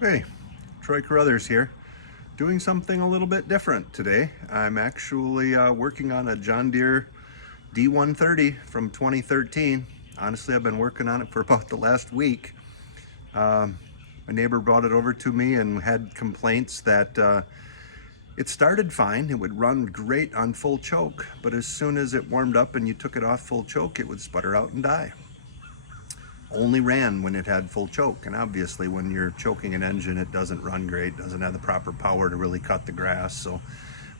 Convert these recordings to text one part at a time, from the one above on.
Hey, Troy Carruthers here, doing something a little bit different today. I'm actually working on a John Deere D130 from 2013. Honestly, I've been working on it for about the last week. My neighbor brought it over to me and had complaints that it started fine. It would run great on full choke, but as soon as it warmed up and you took it off full choke, it would sputter out and die. Only ran when it had full choke, and obviously when you're choking an engine it doesn't run great, doesn't have the proper power to really cut the grass, so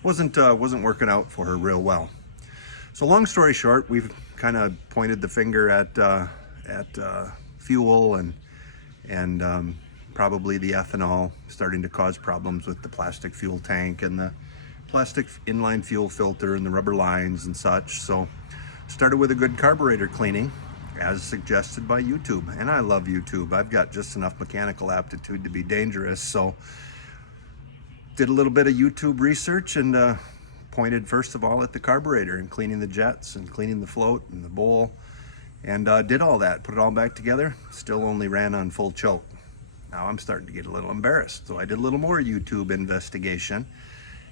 wasn't working out for her real well. So long story short, we've kind of pointed the finger at fuel and probably the ethanol starting to cause problems with the plastic fuel tank and the plastic inline fuel filter and the rubber lines and such. So started with a good carburetor cleaning as suggested by YouTube, and I love YouTube. I've got just enough mechanical aptitude to be dangerous, so did a little bit of YouTube research and pointed first of all at the carburetor and cleaning the jets and cleaning the float and the bowl, and did all that, put it all back together. Still only ran on full choke. Now I'm starting to get a little embarrassed, so I did a little more YouTube investigation,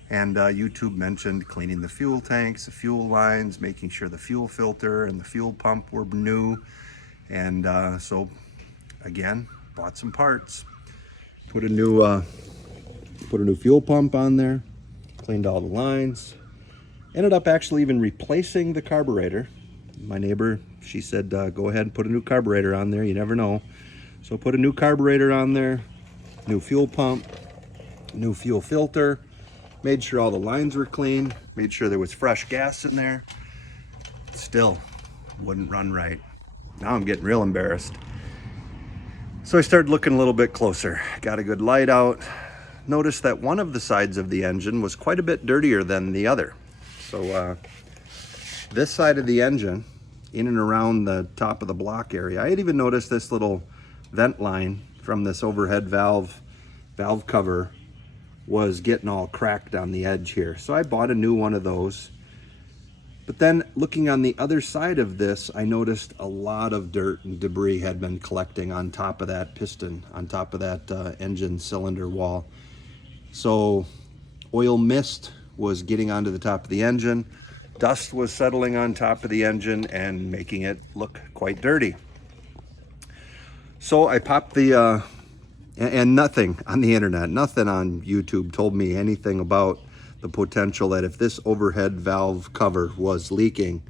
and YouTube mentioned cleaning the fuel tanks, the fuel lines, making sure the fuel filter and the fuel pump were new, and so again bought some parts, put a new fuel pump on there, cleaned all the lines, ended up actually even replacing the carburetor. My neighbor, she said, go ahead and put a new carburetor on there, you never know. So put a new carburetor on there, new fuel pump, new fuel filter, made sure all the lines were clean, made sure there was fresh gas in there. Still wouldn't run right. Now I'm getting real embarrassed. So I started looking a little bit closer, got a good light out, noticed that one of the sides of the engine was quite a bit dirtier than the other. So this side of the engine, in and around the top of the block area, I had even noticed this little vent line from this overhead valve cover was getting all cracked on the edge here. So I bought a new one of those. But then looking on the other side of this, I noticed a lot of dirt and debris had been collecting on top of that piston, on top of that engine cylinder wall. So oil mist was getting onto the top of the engine, dust was settling on top of the engine and making it look quite dirty. So I popped the and nothing on the internet, nothing on YouTube told me anything about the potential that if this overhead valve cover was leaking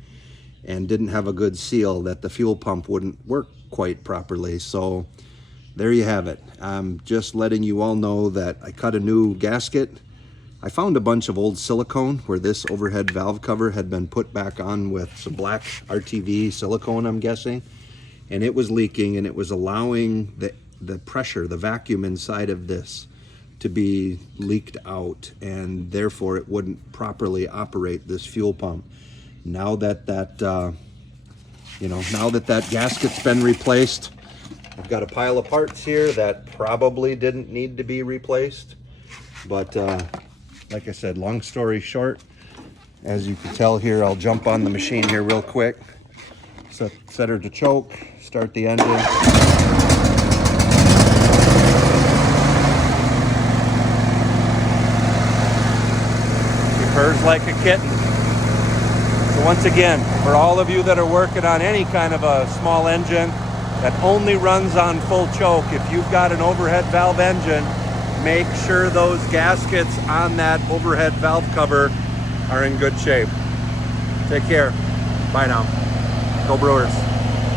and didn't have a good seal, that the fuel pump wouldn't work quite properly. So there you have it. I'm just letting you all know that I cut a new gasket. I found a bunch of old silicone where this overhead valve cover had been put back on with some black RTV silicone, I'm guessing, and it was leaking and it was allowing the pressure, the vacuum inside of this to be leaked out, and therefore it wouldn't properly operate this fuel pump. Now that that gasket's been replaced, I've got a pile of parts here that probably didn't need to be replaced, but like I said, long story short, as you can tell here, I'll jump on the machine here real quick, set her to choke, start the engine. Purrs like a kitten. So once again, for all of you that are working on any kind of a small engine that only runs on full choke, if you've got an overhead valve engine, make sure those gaskets on that overhead valve cover are in good shape. Take care. Bye now. Go Brewers.